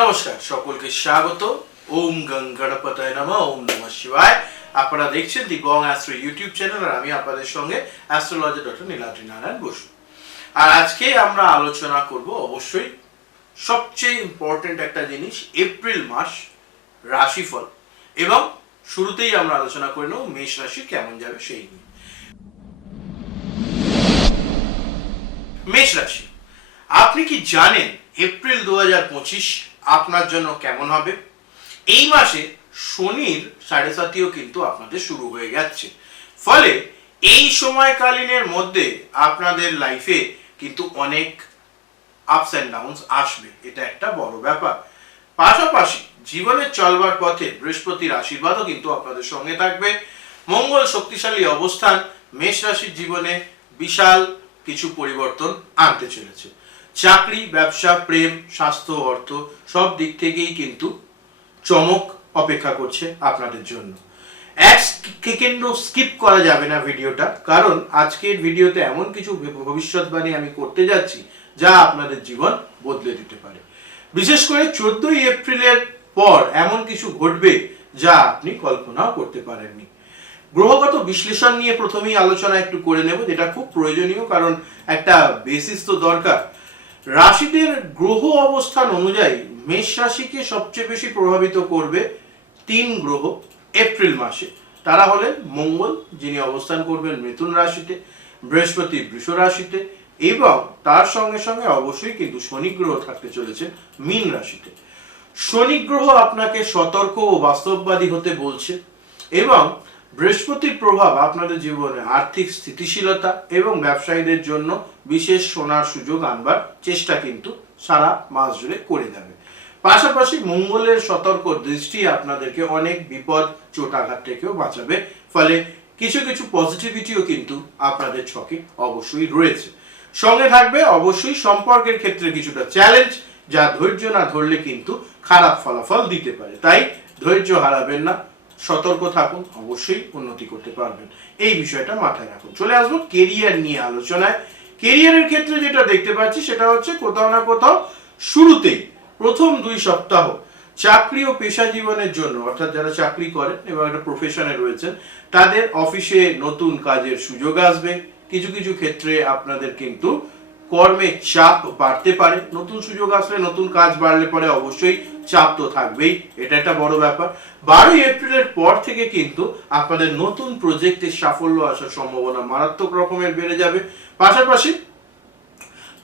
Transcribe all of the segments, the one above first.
নমস্কার, সকলকে স্বাগত। ওম গঙ্গণপতায় নম, ওম নম শিবায়। আপনারা দেখছেন দি গং অ্যাস্ট্রো ইউটিউব চ্যানেল আর আমি আপনাদের সঙ্গে অ্যাস্ট্রোলজি ডক্টর নীলাদ্রি নারায়ণ বসু। আর আজকে আমরা আলোচনা করব অবশ্যই সবচেয়ে ইম্পর্টেন্ট একটা জিনিস, এপ্রিল মাস রাশিফল। এবং শুরুতেই আমরা আলোচনা করে নেব মেষ রাশি কেমন যাবে সেই নিয়ে। মেষ রাশি, আপনি কি জানেন এপ্রিল দু হাজার পঁচিশ আপনার জন্য কেমন হবে? এই মাসে শনির সাড়ে সাতিও কিন্তু আপনাদের শুরু হয়ে যাচ্ছে। ফলে এই সময়কালীনের মধ্যে আপনাদের লাইফে কিন্তু অনেক আপস অ্যান্ড ডাউনস আসবে। এটা একটা বড় ব্যাপার। পাশাপাশি জীবনের চলবার পথে বৃহস্পতির আশীর্বাদও কিন্তু আপনাদের সঙ্গে থাকবে। মঙ্গল শক্তিশালী অবস্থান, মেষ রাশির জীবনে বিশাল কিছু পরিবর্তন আনতে চলেছে। চাকরি, ব্যবসা, প্রেম, স্বাস্থ্য, অর্থ সব দিক থেকেই কিন্তু চমক অপেক্ষা করছে আপনাদের জন্য। এক স্কিপ করা যাবে না ভিডিওটা, কারণ আজকের ভিডিওতে এমন কিছু ভবিষ্যৎবাণী আমি করতে যাচ্ছি যা আপনাদের জীবন বদলে দিতে পারে। বিশেষ করে চোদ্দই এপ্রিলের পর এমন কিছু ঘটবে যা আপনি কল্পনাও করতে পারেননি। গ্রহগত বিশ্লেষণ নিয়ে প্রথমেই আলোচনা একটু করে নেব, যেটা খুব প্রয়োজনীয়, কারণ একটা বেসিস তো দরকার। রাশিদের গ্রহ অবস্থান অনুযায়ী মেষ রাশিকে সবচেয়ে বেশি প্রভাবিত করবে তিন গ্রহ এপ্রিল মাসে। তারা হলেন মঙ্গল, যিনি অবস্থান করবেন মিথুন রাশিতে, বৃহস্পতি বৃষ রাশিতে এবং তার সঙ্গে সঙ্গে অবশ্যই কিন্তু শনি গ্রহ থাকতে চলেছে মীন রাশিতে। শনি গ্রহ আপনাকে সতর্ক ও বাস্তববাদী হতে বলছে এবং বৃহস্পতির প্রভাব আপনাদের জীবনে আর্থিক স্থিতিশীলতা এবং ব্যবসায়ীদের জন্য বিশেষ সোনার সুযোগ আনবার চেষ্টা কিন্তু সারা মাস জুড়ে করে যাবে। পাশাপাশি মঙ্গলের সতর্ক দৃষ্টি আপনাদেরকে অনেক বিপদ, চোটাঘাত থেকেও বাঁচাবে। ফলে কিছু কিছু পজিটিভিটিও কিন্তু আপনাদের ছকে অবশ্যই রয়েছে। সঙ্গে থাকবে অবশ্যই সম্পর্কের ক্ষেত্রে কিছুটা চ্যালেঞ্জ যা ধৈর্য না ধরলে কিন্তু খারাপ ফলাফল দিতে পারে। তাই ধৈর্য হারাবেন না সতর্ক থাকুন, অবশ্যই উন্নতি করতে পারবেন। এই বিষয়টা মাথায় রাখুন। চলে আসব কেরিয়ার নিয়ে আলোচনায়। কেরিয়ারের ক্ষেত্রে যেটা দেখতে পাচ্ছি, সেটা হচ্ছে কোথাও না কোথাও শুরুতেই, প্রথম দুই সপ্তাহ চাকরি ও পেশা জীবনের জন্য, অর্থাৎ যারা চাকরি করেন এবং একটা প্রফেশনে রয়েছেন, তাদের অফিসে নতুন কাজের সুযোগ আসবে। কিছু কিছু ক্ষেত্রে আপনাদের কিন্তু কর্মে চাপ বাড়তে পারে, নতুন সুযোগ আসলে নতুন কাজ বাড়লে পরে অবশ্যই চাপ তো থাকবেই, এটা একটা বড় ব্যাপার। বারোই এপ্রিলের পর থেকে কিন্তু আপনাদের নতুন প্রজেক্টের সাফল্য আসার সম্ভাবনা মারাত্মক রকমের বেড়ে যাবে। পাশাপাশি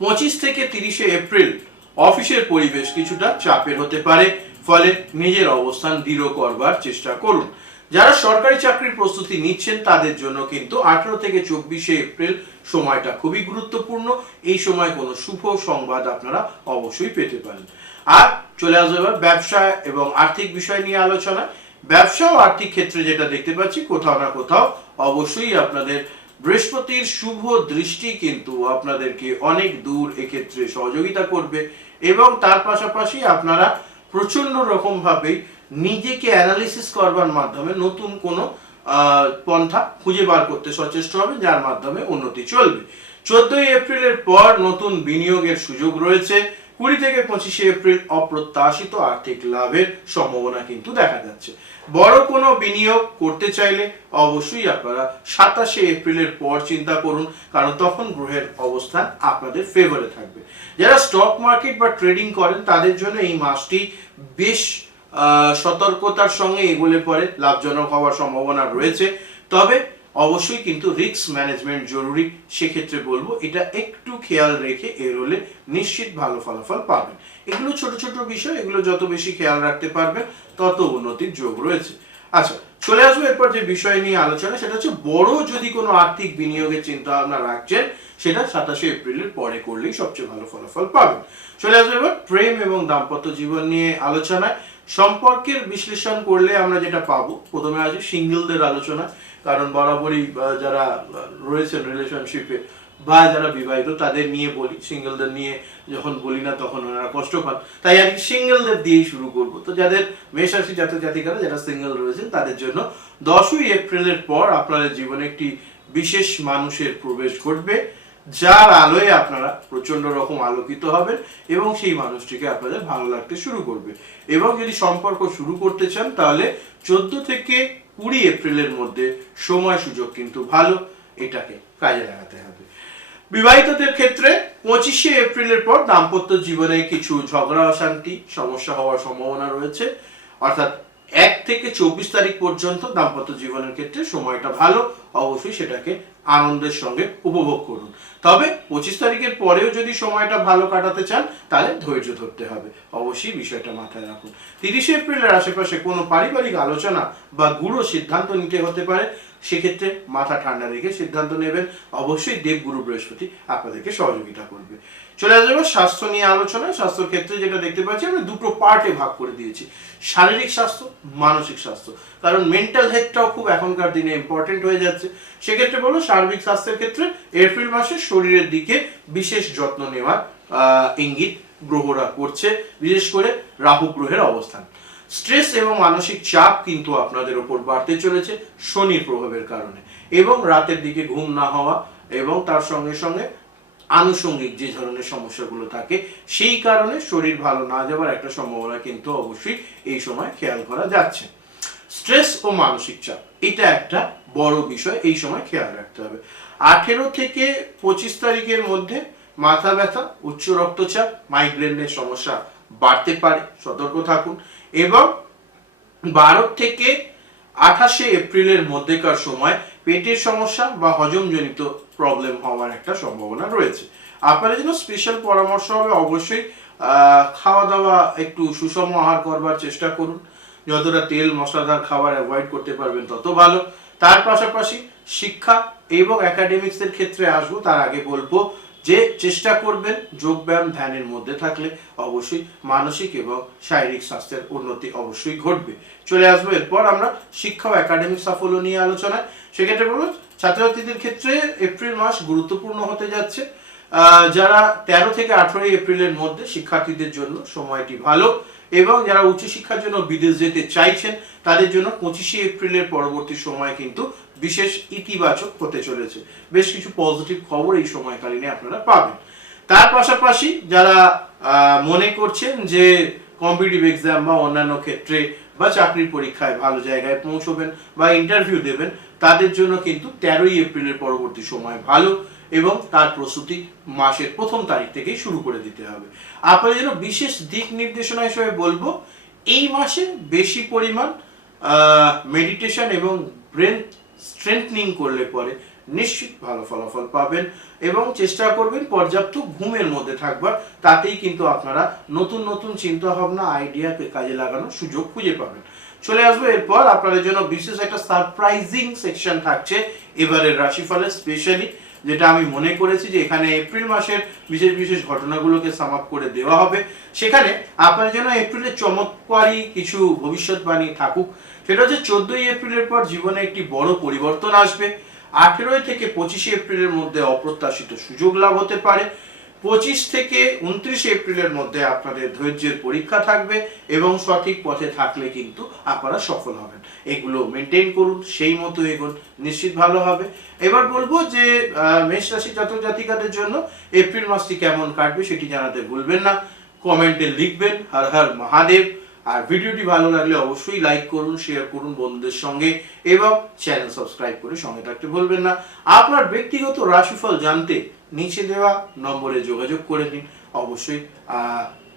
পঁচিশ থেকে তিরিশে এপ্রিল অফিসের পরিবেশ কিছুটা চাপের হতে পারে, ফলে নিজের অবস্থান দৃঢ় করবার চেষ্টা করুন। যারা সরকারি চাকরির প্রস্তুতি নিচ্ছেন, তাদের জন্য কিন্তু আঠারো থেকে চব্বিশে এপ্রিল সময়টা খুবই গুরুত্বপূর্ণ। এই সময় কোনো শুভ সংবাদ আপনারা অবশ্যই পেতে পারেন। আর চলে আসব এবার ব্যবসা এবং আর্থিক বিষয় নিয়ে আলোচনা ব্যবসা ও আর্থিক ক্ষেত্রে যেটা দেখতে পাচ্ছি, কোথাও না কোথাও অবশ্যই আপনাদের বৃহস্পতির শুভ দৃষ্টি কিন্তু আপনাদেরকে অনেক দূর এক্ষেত্রে সহযোগিতা করবে এবং তার পাশাপাশি আপনারা প্রচণ্ড রকম ভাবেই নিজেকে অ্যানালিসিস করবার মাধ্যমে নতুন কোনো পন্থা খুঁজে বার করতে সচেষ্ট হবে, যার মাধ্যমে উন্নতি চলবে। চোদ্দই এপ্রিলের পর নতুন বিনিয়োগের সুযোগ রয়েছে। কুড়ি থেকে পঁচিশে এপ্রিল অপ্রত্যাশিত আর্থিক লাভের সম্ভাবনা কিন্তু দেখা যাচ্ছে। বড় কোনো বিনিয়োগ করতে চাইলে অবশ্যই আপনারা সাতাশে এপ্রিলের পর চিন্তা করুন, কারণ তখন গ্রহের অবস্থান আপনাদের ফেভারে থাকবে। যারা স্টক মার্কেট বা ট্রেডিং করেন, তাদের জন্য এই মাসটি বেশ সতর্কতার সঙ্গে এগুলে পরে লাভজনক হওয়ার সম্ভাবনা রয়েছে। তবে অবশ্যই কিন্তু রিস্ক ম্যানেজমেন্ট জরুরি, সেক্ষেত্রে বলব এটা একটু খেয়াল রেখে এরোলে নিশ্চিত ভালো ফলাফল পাবেন। এগুলো ছোট ছোট বিষয়, এগুলো যত বেশি খেয়াল রাখতে পারবেন, তত উন্নতির যোগ রয়েছে। আচ্ছা চলে আসব এরপর যে বিষয় নিয়ে আলোচনা, সেটা হচ্ছে বড় যদি কোনো আর্থিক বিনিয়োগের চিন্তা ভাবনা রাখছেন, সেটা সাতাশে এপ্রিলের পরে করলেই সবচেয়ে ভালো ফলাফল পাবেন। চলে আসব এবার প্রেম এবং দাম্পত্য জীবন নিয়ে আলোচনায়। সম্পর্কের বিশ্লেষণ করলে আমরা যেটা পাবো, প্রথমে আছে সিঙ্গেলদের আলোচনা, কারণ বরাবরই যারা রয়েছেন রিলেশনশিপে বা যারা বিবাহিত, তাদের নিয়ে বলি। সিঙ্গেলদের নিয়ে যখন বলি না, তখন ওনারা কষ্ট পান। তাই আমি সিঙ্গেলদের দিয়েই শুরু করব। তো যাদের মেষরাশি জাতক জাতিকারা যারা সিঙ্গেল রয়েছেন, তাদের জন্য দশই এপ্রিলের পর আপনাদের জীবনে একটি বিশেষ মানুষের প্রবেশ ঘটবে। যার আলোয় আপনারা প্রচণ্ড রকম আলোকিত হবেন এবং সেই মানুষটিকে আপনাদের ভালো লাগতে শুরু করবে। এবং যদি সম্পর্ক শুরু করতে চান, তাহলে চোদ্দ থেকে কুড়ি এপ্রিলের মধ্যে সময় সুযোগ কিন্তু ভালো, এটাকে কাজে লাগাতে হবে। বিবাহিতদের ক্ষেত্রে পঁচিশে এপ্রিলের পর দাম্পত্য জীবনে কিছু ঝগড়া, অশান্তি, সমস্যা হওয়ার সম্ভাবনা রয়েছে। অর্থাৎ এক থেকে চব্বিশ তারিখ পর্যন্ত দাম্পত্য জীবনের ক্ষেত্রে সময়টা ভালো, অবশ্যই সেটাকে আনন্দের সঙ্গে উপভোগ করুন। তবে পঁচিশ তারিখের পরেও যদি সময়টা ভালো কাটাতে চান, তাহলে ধৈর্য ধরতে হবে। অবশ্যই বিষয়টা মাথায় রাখুন। তিরিশে এপ্রিলের আশেপাশে কোনো পারিবারিক আলোচনা বা গুরু সিদ্ধান্ত নিতে হতে পারে। সেক্ষেত্রে মাথা ঠান্ডা রেখে সিদ্ধান্ত নেবেন। অবশ্যই দেবগুরু বৃহস্পতি আপনাদেরকে সহযোগিতা করবে। চলে আসব স্বাস্থ্য নিয়ে আলোচনায়। স্বাস্থ্যের ক্ষেত্রে যেটা দেখতে পাচ্ছি আমরা দুটো পার্টে ভাগ করে দিয়েছি। শারীরিক স্বাস্থ্য, মানসিক স্বাস্থ্য। কারণ মেন্টাল হেলথটাও খুব এখনকার দিনে ইম্পর্টেন্ট হয়ে যাচ্ছে। সেক্ষেত্রে বলো সার্বিক স্বাস্থ্যের ক্ষেত্রে এপ্রিল মাসে শরীরের দিকে বিশেষ যত্ন নেওয়ার ইঙ্গিত গ্রহরা করছে। বিশেষ করে রাহু গ্রহের অবস্থান। স্ট্রেস এবং মানসিক চাপ কিন্তু আপনাদের ওপর বাড়তে চলেছে শনির প্রভাবের কারণে। এবং রাতের দিকে ঘুম না হওয়া এবং তার সঙ্গে সঙ্গে আনুষঙ্গিক যে ধরনের সমস্যাগুলো থাকে, সেই কারণে শরীর ভালো না যাওয়ার একটা সম্ভাবনা কিন্তু অবশ্যই এই সময় খেয়াল করা যাচ্ছে। স্ট্রেস ও মানসিক চাপ, এটা একটা বড় বিষয়, এই সময় খেয়াল রাখতে হবে। আঠেরো থেকে পঁচিশ তারিখের মধ্যে মাথা ব্যথা, উচ্চ রক্তচাপ মাইগ্রেনের সমস্যা বাড়তে পারে, সতর্ক থাকুন। এবং বারো থেকে আঠাশে এপ্রিলের মধ্যেকার সময় পেটের সমস্যা বা হজমজনিত প্রবলেম হওয়ার একটা সম্ভাবনা রয়েছে। আপনাদের জন্য স্পেশাল পরামর্শ হবে অবশ্যই খাওয়া দাওয়া একটু সুষম আহার করবার চেষ্টা করুন। যতটা তেল মশলাদার খাবার অ্যাভয়েড করতে পারবেন তত ভালো। তার পাশাপাশি শিক্ষা এবং একাডেমিক্সের ক্ষেত্রে আসব, তার আগে বলব যে চেষ্টা করবেন যোগব্যায়াম ধ্যানের মধ্যে থাকলে অবশ্যই মানসিক এবং শারীরিক স্বাস্থ্যের উন্নতি অবশ্যই ঘটবে। চলে আসব এরপর আমরা শিক্ষা ও একাডেমিক সাফল্য নিয়ে আলোচনায়। সেক্ষেত্রে বলব, ছাত্রছাত্রীদের ক্ষেত্রে এপ্রিল মাস গুরুত্বপূর্ণ হতে যাচ্ছে। যারা তেরো থেকে আঠেরোই এপ্রিলের মধ্যে শিক্ষার্থীদের জন্য সময়টি ভালো এবং যারা উচ্চশিক্ষার জন্য বিদেশ যেতে চাইছেন, তাদের জন্য পঁচিশে এপ্রিলের পরবর্তী সময় কিন্তু বিশেষ ইতিবাচক হতে চলেছে। বেশ কিছু পজিটিভ খবর এই সময়কালীনে আপনারা পাবেন। তার পাশাপাশি যারা মনে করছেন যে কম্পিটিটিভ এক্সাম বা অন্যান্য ক্ষেত্রে বা চাকরির পরীক্ষায় ভালো জায়গায় পৌঁছবেন বা ইন্টারভিউ দেবেন তাদের জন্য কিন্তু তেরোই এপ্রিলের পরবর্তী সময় ভালো এবং তার প্রস্তুতি মাসের প্রথম তারিখ থেকেই শুরু করে দিতে হবে। আপনাদের জন্য বিশেষ দিক নির্দেশনা হিসেবে বলব, এই মাসে বেশি পরিমাণ মেডিটেশন এবং ব্রেন স্ট্রেংথনিং করলে পরে নিশ্চিত ভালো ফলাফল পাবেন এবং চেষ্টা করবেন পর্যাপ্ত ঘুমের মধ্যে থাকবার। তাতেই কিন্তু আপনারা নতুন নতুন চিন্তা ভাবনা আইডিয়াকে কাজে লাগানোর সুযোগ খুঁজে পাবেন। চলে আসব। এরপর আপনাদের জন্য বিশেষ একটা সারপ্রাইজিং সেকশন থাকছে এবারের রাশিফলের স্পেশালি যেটা আমি মনে করেছি যে এখানে এপ্রিল মাসের বিশেষ বিশেষ ঘটনাগুলোকে সাম করে দেওয়া হবে। সেখানে আপনার জন্য এপ্রিলের চমৎকারী কিছু ভবিষ্যৎবাণী থাকুক। সেটা হচ্ছে চোদ্দই এপ্রিলের পর জীবনে একটি বড় পরিবর্তন আসবে। আঠেরোই থেকে পঁচিশে এপ্রিলের মধ্যে অপ্রত্যাশিত সুযোগ লাভ হতে পারে। পঁচিশ থেকে উনত্রিশে এপ্রিলের মধ্যে আপনাদের ধৈর্যের পরীক্ষা থাকবে এবং সঠিক পথে থাকলে কিন্তু আপনারা সফল হবেন। এগুলো মেনটেন করুন, সেই মতো এগুন, নিশ্চিত ভালো হবে। এবার বলব যে মেষ রাশি জাতক জাতিকাদের জন্য এপ্রিল মাসটি কেমন কাটবে সেটি জানাতে ভুলবেন না। কমেন্টে লিখবেন, হর হর মহাদেব। আর ভিডিওটি ভালো লাগলে অবশ্যই লাইক করুন শেয়ার করুন বন্ধুদের সঙ্গে এবং চ্যানেল সাবস্ক্রাইব করে সঙ্গে থাকতে ভুলবেন না। আপনার ব্যক্তিগত রাশিফল জানতে নিচে দেওয়া নম্বরে যোগাযোগ করে নিন। অবশ্যই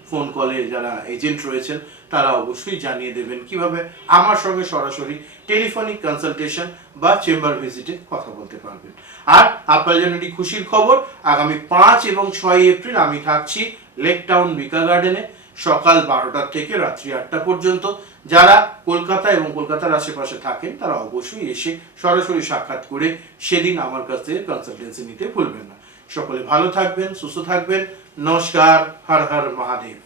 ফোন কলে যারা এজেন্ট রয়েছেন, তারা অবশ্যই জানিয়ে দেবেন কীভাবে আমার সঙ্গে সরাসরি টেলিফোনিক কনসালটেশন বা চেম্বার ভিজিটে কথা বলতে পারবেন। আর আপনার জন্য একটি খুশির খবর, আগামী পাঁচ এবং ছয় এপ্রিল আমি থাকছি লেক টাউন বিকা গার্ডেনে সকাল বারোটা থেকে রাত্রি আটটা পর্যন্ত যারা কলকাতা এবং কলকাতার আশেপাশে থাকেন, তারা অবশ্যই এসে সরাসরি সাক্ষাৎ করে সেদিন আমার কাছ থেকে কনসালটেন্সি নিতে ভুলবেন না। সকলে ভালো থাকবেন, সুস্থ থাকবেন। নমস্কার, হর হর মহাদেব।